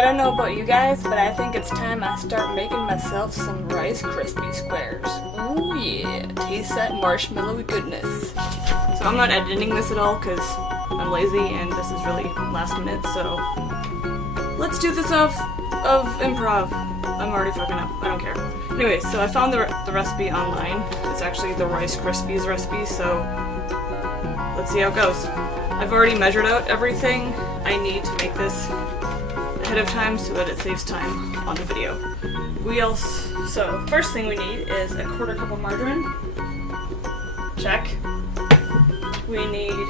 I don't know about you guys, but I think it's time I start making myself some Rice Krispie Squares. Oh yeah, taste that marshmallow goodness. So I'm not editing this at all because I'm lazy and this is really last minute, so let's do this of improv. I'm already fucking up, I don't care. Anyways, so I found the recipe online. It's actually the Rice Krispies recipe, so let's see how it goes. I've already measured out everything I need to make this ahead of time so that it saves time on the video. So first thing we need is a 1/4 cup of margarine. Check. We need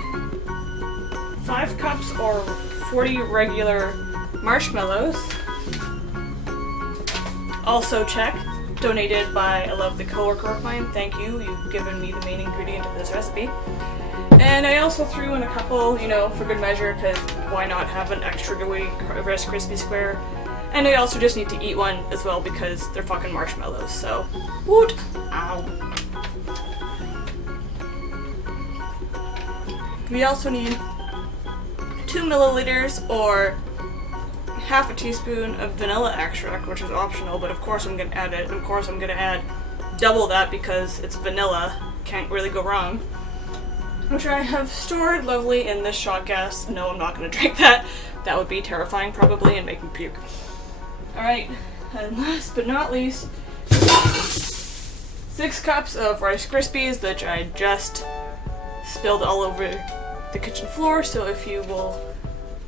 5 cups or 40 regular marshmallows. Also check. Donated by a lovely coworker of mine. Thank you. You've given me the main ingredient of this recipe. And I also threw in a couple, for good measure, because why not have an extra gooey Rice Krispie Square? And I also just need to eat one as well because they're fucking marshmallows, so woot! Ow. We also need 2 milliliters or half a teaspoon of vanilla extract, which is optional, but of course I'm gonna add it. Of course I'm gonna add double that because it's vanilla. Can't really go wrong. Which I have stored lovely in this shot glass. No, I'm not going to drink that. That would be terrifying probably and make me puke. Alright, and last but not least, 6 cups of Rice Krispies, which I just spilled all over the kitchen floor, so if you will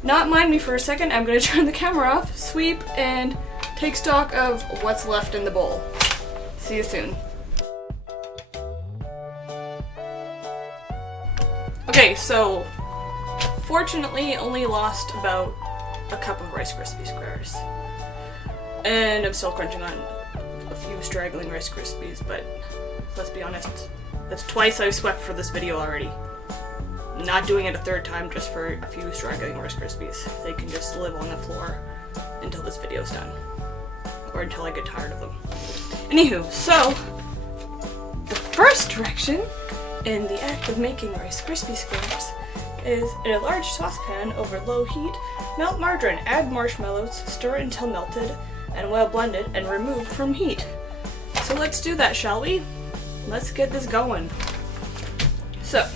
not mind me for a second, I'm going to turn the camera off, sweep, and take stock of what's left in the bowl. See you soon. Okay, so fortunately only lost about a cup of Rice Krispie Squares. And I'm still crunching on a few straggling Rice Krispies, but let's be honest, that's twice I've swept for this video already. Not doing it a third time just for a few straggling Rice Krispies. They can just live on the floor until this video's done. Or until I get tired of them. Anywho, so the first direction in the act of making Rice Krispie Squares is in a large saucepan over low heat, melt margarine, add marshmallows, stir until melted and well blended, and remove from heat. So let's do that, shall we? Let's get this going. So,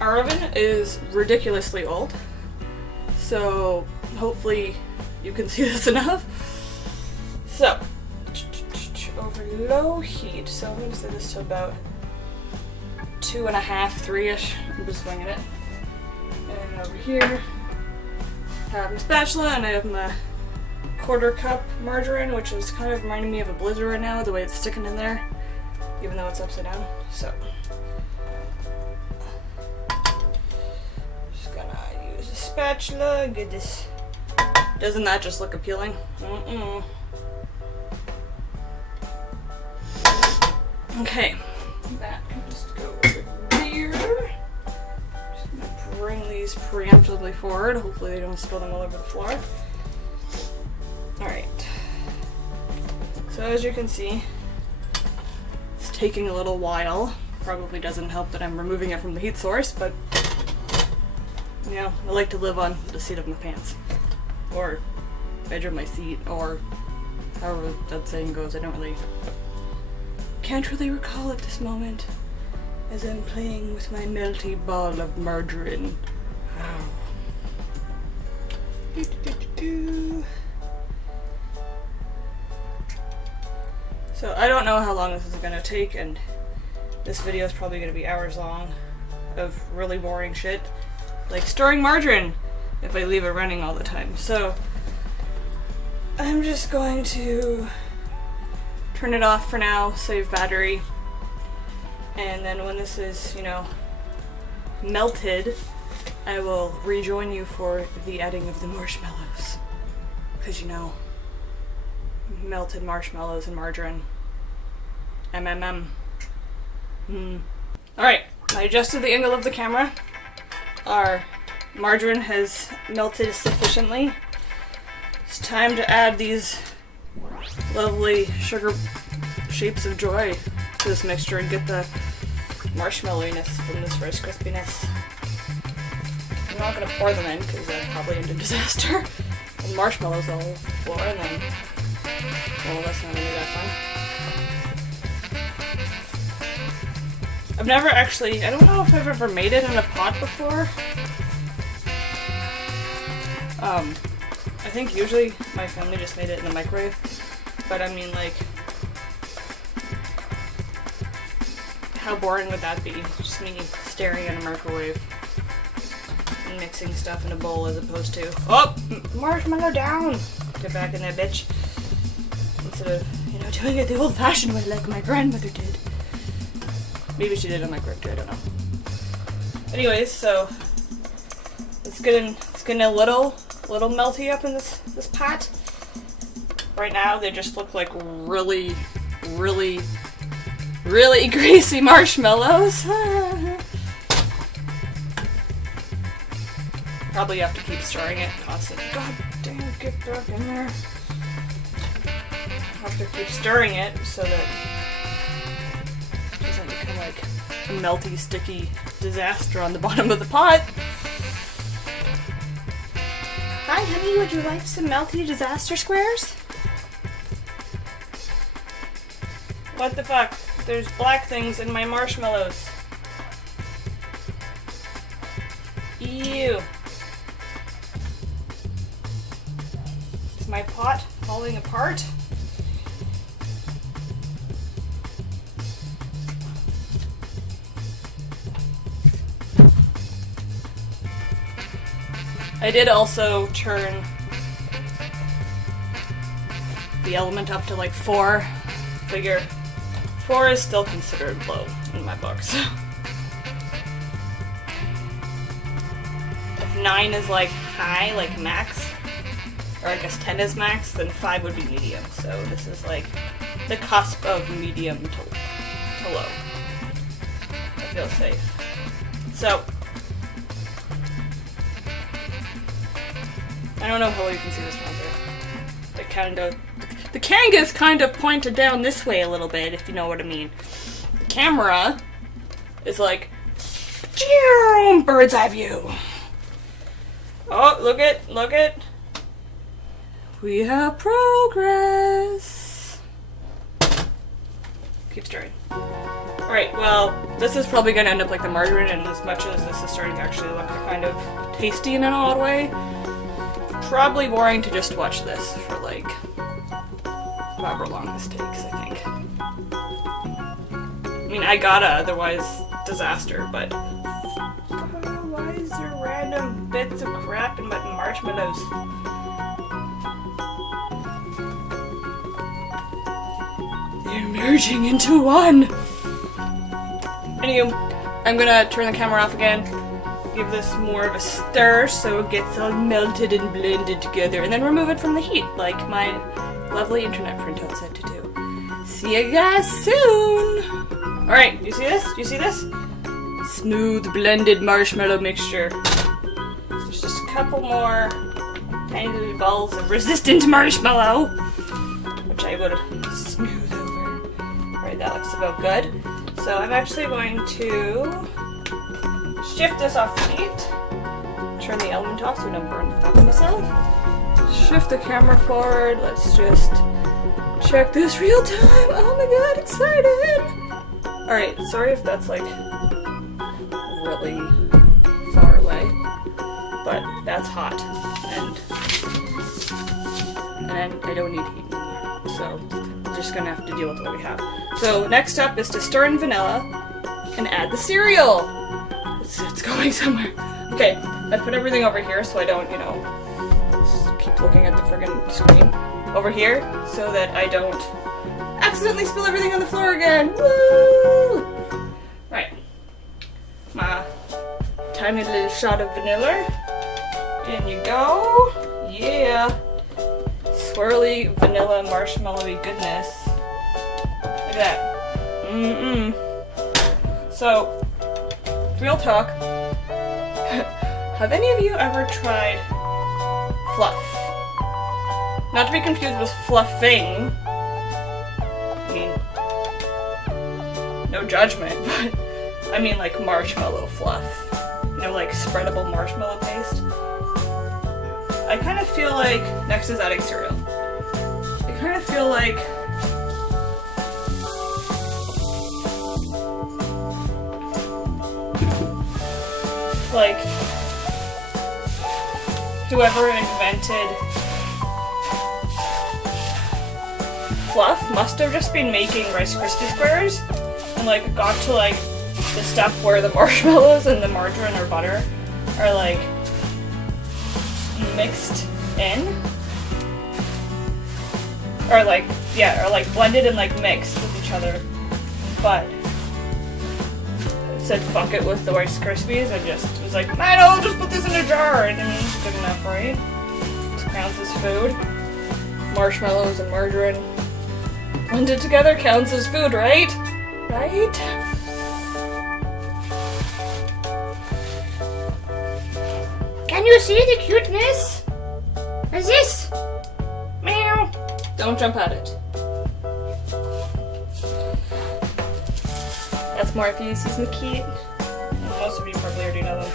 our oven is ridiculously old, so hopefully you can see this enough. So, over low heat, so I'm going to set this to about 2.5, 3-ish. I'm just winging it. And over here, I have my spatula and I have my 1/4 cup margarine, which is kind of reminding me of a blizzard right now, the way it's sticking in there, even though it's upside down. So, just gonna use a spatula, get this. Doesn't that just look appealing? Okay, that can just go over here. Just gonna bring these preemptively forward. Hopefully they don't spill them all over the floor. Alright. So as you can see, it's taking a little while. Probably doesn't help that I'm removing it from the heat source, but I like to live on the seat of my pants. Or edge of my seat, or however that saying goes. Can't really recall at this moment as I'm playing with my melty ball of margarine. So I don't know how long this is gonna take, and this video is probably gonna be hours long of really boring shit, like stirring margarine if I leave it running all the time. So I'm just going to turn it off for now, save battery, and then when this is, melted, I will rejoin you for the adding of the marshmallows. Because melted marshmallows and margarine. Alright, I adjusted the angle of the camera. Our margarine has melted sufficiently. It's time to add these lovely sugar shapes of joy to this mixture and get the marshmallowiness from this Rice Krispiness. I'm not going to pour them in because that'd probably end in disaster. and marshmallows all over the floor, and then, well, that's not gonna be that fun. I've never actually, I don't know if I've ever made it in a pot before. I think usually my family just made it in the microwave, but I mean, like, how boring would that be? Just me staring at a microwave and mixing stuff in a bowl as opposed to, oh, marshmallow down! Get back in there, bitch. Instead of, you know, doing it the old-fashioned way like my grandmother did. Maybe she did on my character, I don't know. Anyways, so it's getting a little melty up in this pot. Right now, they just look like really greasy marshmallows. Probably have to keep stirring it constantly. God damn, get back in there. Have to keep stirring it so that it doesn't become like a melty, sticky disaster on the bottom of the pot. Hi, honey, would you like some melty disaster squares? What the fuck? There's black things in my marshmallows. Ew. Is my pot falling apart? I did also turn the element up to like 4. Figure 4 is still considered low in my books. If 9 is like high, like max, or I guess 10 is max, then 5 would be medium. So this is like the cusp of medium to low. I feel safe. So I don't know how well you can see this from there. The can gets kind of pointed down this way a little bit, if you know what I mean. The camera is like, bird's eye view. Oh, look it. We have progress. Keep stirring. Alright, well, this is probably going to end up like the margarine, and as much as this is starting to actually look kind of tasty in an odd way, probably boring to just watch this for like however long this takes, I think. I mean, I gotta, otherwise disaster, but why is there random bits of crap in my marshmallows? They're merging into one! Anywho, I'm gonna turn the camera off again. Give this more of a stir so it gets all melted and blended together, and then remove it from the heat like my lovely internet printout said to do. See you guys soon! Alright, you see this? Do you see this? Smooth blended marshmallow mixture. There's just a couple more tiny little balls of resistant marshmallow, which I will smooth over. Alright, that looks about good. So I'm actually going to shift this off the heat, turn the element off so I don't burn the top of myself. Shift the camera forward, let's just check this real time. Oh my god, excited! Alright, sorry if that's like really far away, but that's hot, and I don't need heat anymore, so I'm just gonna have to deal with what we have. So next up is to stir in vanilla and add the cereal. It's going somewhere. Okay, I've put everything over here so I don't, you know, keep looking at the friggin' screen over here so that I don't accidentally spill everything on the floor again. Woo! Right. My tiny little shot of vanilla. In you go. Yeah. Swirly vanilla marshmallowy goodness. Look at that. So, real talk. Have any of you ever tried fluff? Not to be confused with fluffing. I mean, no judgment, but I mean like marshmallow fluff. You know, like spreadable marshmallow paste. I kind of feel like, next is adding cereal. I kind of feel like whoever invented fluff must have just been making Rice Krispie Squares and like got to like the step where the marshmallows and the margarine or butter are like mixed in, or like, yeah, or like blended and like mixed with each other, but said fuck it with the Rice Krispies and just was like, man, I'll just put this in a jar, and it's good enough, right? It counts as food. Marshmallows and margarine blended together counts as food, right? Right? Can you see the cuteness? What's this? Meow. Don't jump at it. That's Morpheus' Nikit. Most of you probably already know them.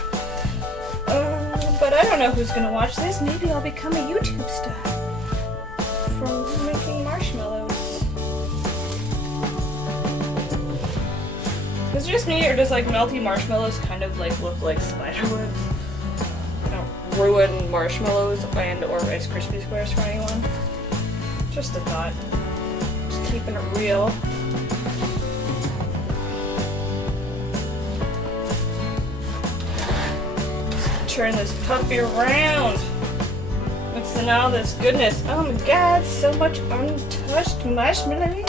But I don't know who's gonna watch this. Maybe I'll become a YouTube star from making marshmallows. Is it just me, or does like melty marshmallows kind of like look like spiderwebs? I don't ruin marshmallows and or Rice Krispie Squares for anyone. Just a thought. Just keeping it real. Turn this puppy around. What's in all this goodness? Oh my god, so much untouched marshmallow.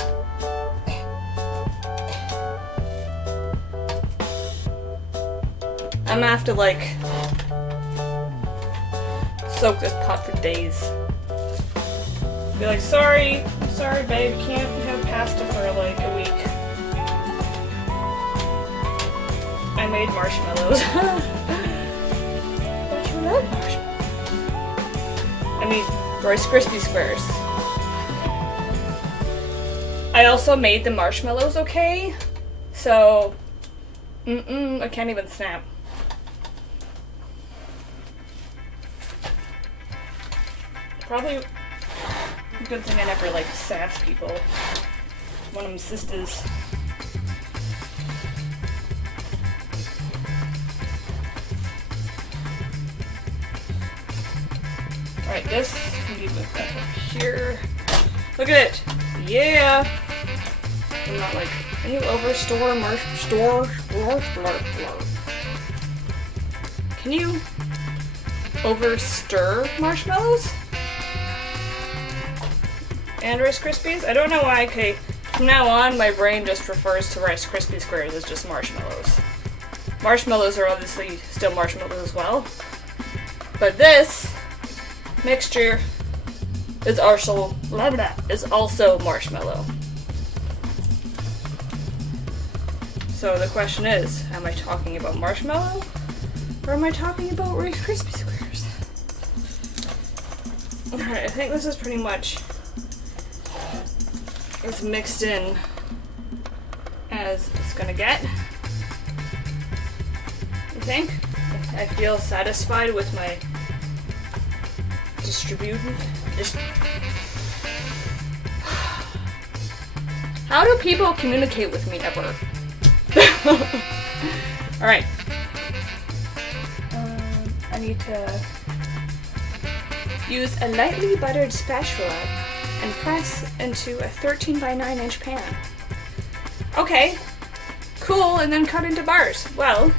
I'm gonna have to like soak this pot for days. Be like, sorry babe, can't have pasta for like a week. I made marshmallows. I mean, Rice Krispie Squares. I also made the marshmallows okay, so I can't even snap. Probably a good thing I never like sass people. One of them sisters. Alright, this can be moved back up here. Look at it! Yeah! I'm not like, can you overstore Can you overstir marshmallows? And Rice Krispies? I don't know why, okay, from now on my brain just refers to Rice Krispie Squares as just marshmallows. Marshmallows are obviously still marshmallows as well. But this mixture is also marshmallow. So the question is, am I talking about marshmallow or am I talking about Rice Krispie Squares? Alright, I think this is pretty much as mixed in as it's gonna get. I think. I feel satisfied with my distribution. How do people communicate with me ever? Alright. I need to use a lightly buttered spatula and press into a 13 by 9 inch pan. Okay. Cool, and then cut into bars. Well,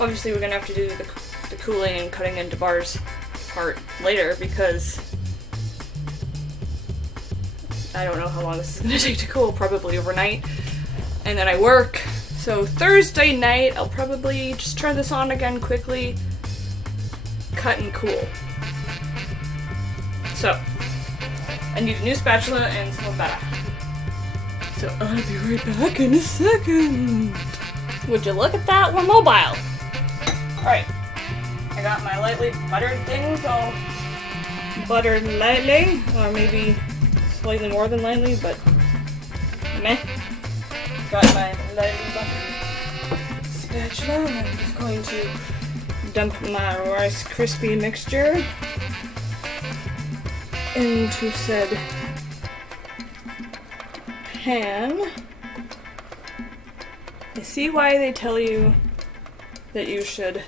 obviously we're gonna have to do the cooling and cutting into bars part later because I don't know how long this is gonna take to cool, probably overnight. And then I work, so Thursday night I'll probably just turn this on again quickly, cut and cool. So, I need a new spatula and some butter. So I'll be right back in a second. Would you look at that? We're mobile. Alright. I got my lightly buttered things all buttered lightly, or maybe slightly more than lightly, but meh. Got my lightly buttered spatula, and I'm just going to dump my Rice Krispie mixture into said pan. I see why they tell you that you should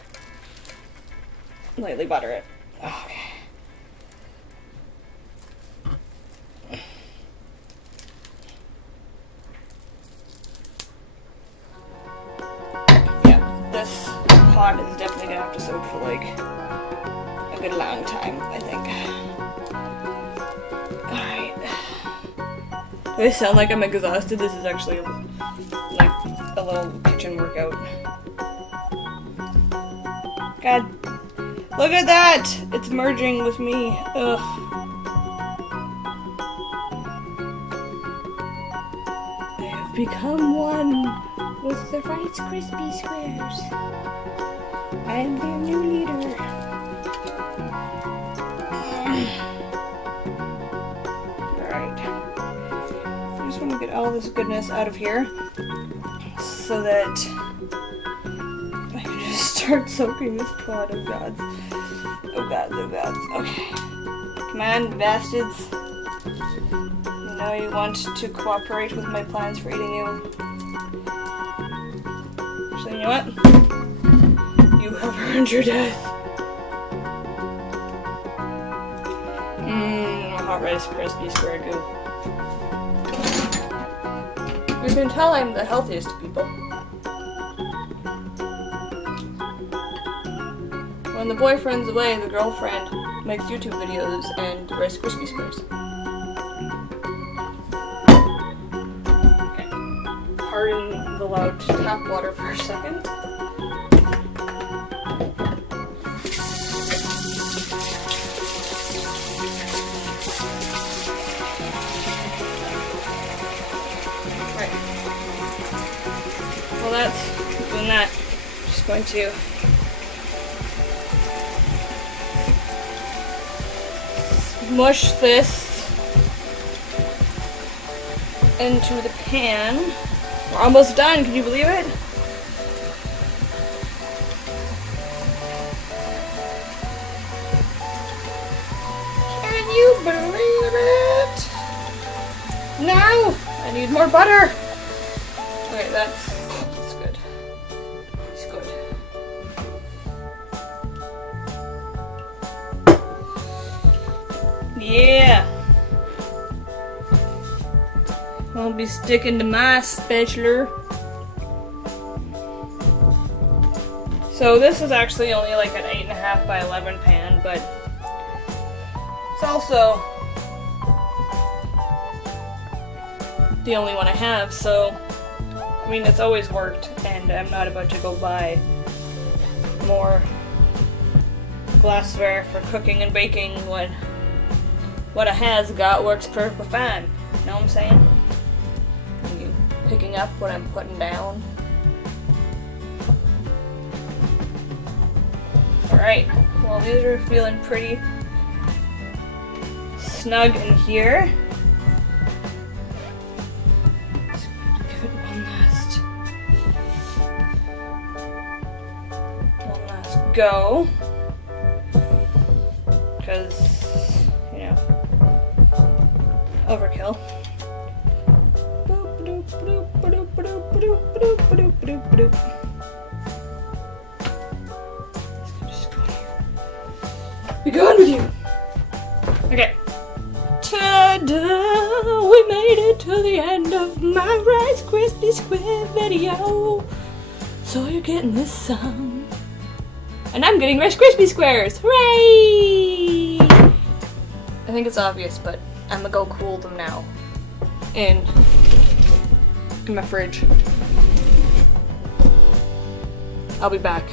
lightly butter it. Okay. Yeah, this pot is definitely gonna have to soak for like a good long time, I think. Alright. Do I sound like I'm exhausted? This is actually like a little kitchen workout. God, look at that! It's merging with me. Ugh. I have become one with the Rice Krispie Sqaures. I am their new leader. Alright. I just want to get all this goodness out of here so that I can just start soaking this pot. Oh gods. Oh gods, oh gods. Okay. Come on, bastards. You know you want to cooperate with my plans for eating you. Actually, you know what? You have earned your death. Hot Rice Krispie Sqaure goo. You can tell I'm the healthiest of people. When the boyfriend's away, the girlfriend makes YouTube videos and Rice Krispie Sqaures. Okay. Pardon the loud tap water for a second. Right. Well, that's doing that. Just going to mush this into the pan. We're almost done, can you believe it? Can you believe it? Now I need more butter. Okay, that's good. It's good. Yeah. Won't be sticking to my spatula. So this is actually only like an 8.5 by 11 pan, but it's also the only one I have, so I mean it's always worked, and I'm not about to go buy more glassware for cooking and baking when what I has got works perfectly fine. You know what I'm saying? Are you picking up what I'm putting down? Alright, well these are feeling pretty snug in here. Let's give it one last go. Because, you know, overkill. Be gone with you! Okay. Ta-da! We made it to the end of my Rice Krispie Sqaure video. So you're getting this song. And I'm getting Rice Krispie Sqaures! Hooray! I think it's obvious, but I'm gonna go cool them now. In my fridge. I'll be back.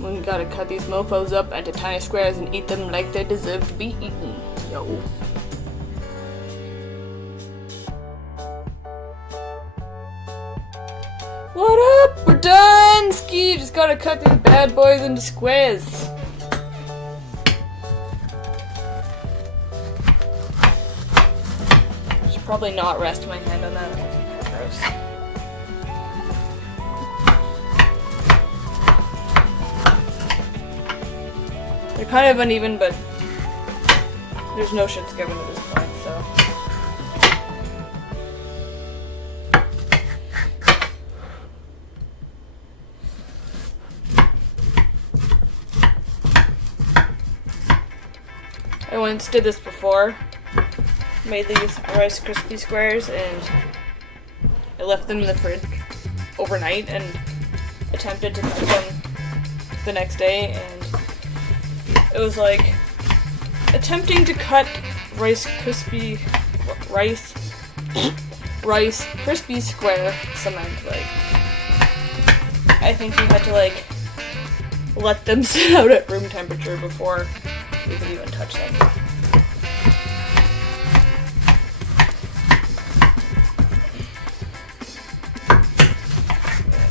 We gotta cut these mofos up into tiny squares and eat them like they deserve to be eaten. Yo. What up? We're done! Ski, just gotta cut these bad boys into squares. Should probably not rest my hand on that. That's gross. kind of uneven, but there's no shits given at this point, so. I once did this before. Made these Rice Krispie Squares and I left them in the fridge overnight and attempted to cut them the next day, and it was like attempting to cut Rice Krispie Square cement. Like, I think you had to like let them sit out at room temperature before you could even touch them.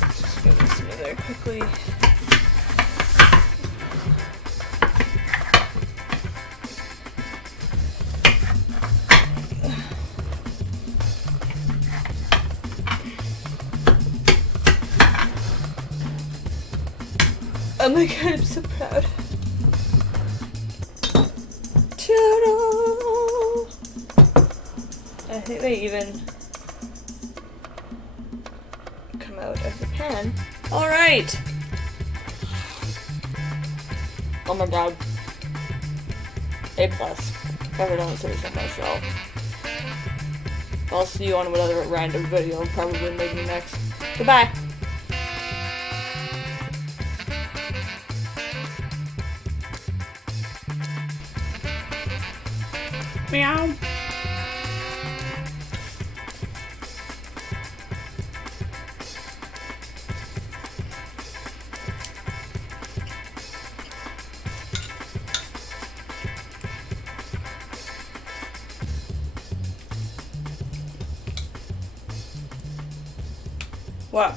Just get this together quickly. Oh my god, I'm so proud. I think they even come out of the pan. Alright! Oh my god. A+. Never done this research myself. I'll see you on whatever random video I'm probably making next. Goodbye! Meow. What?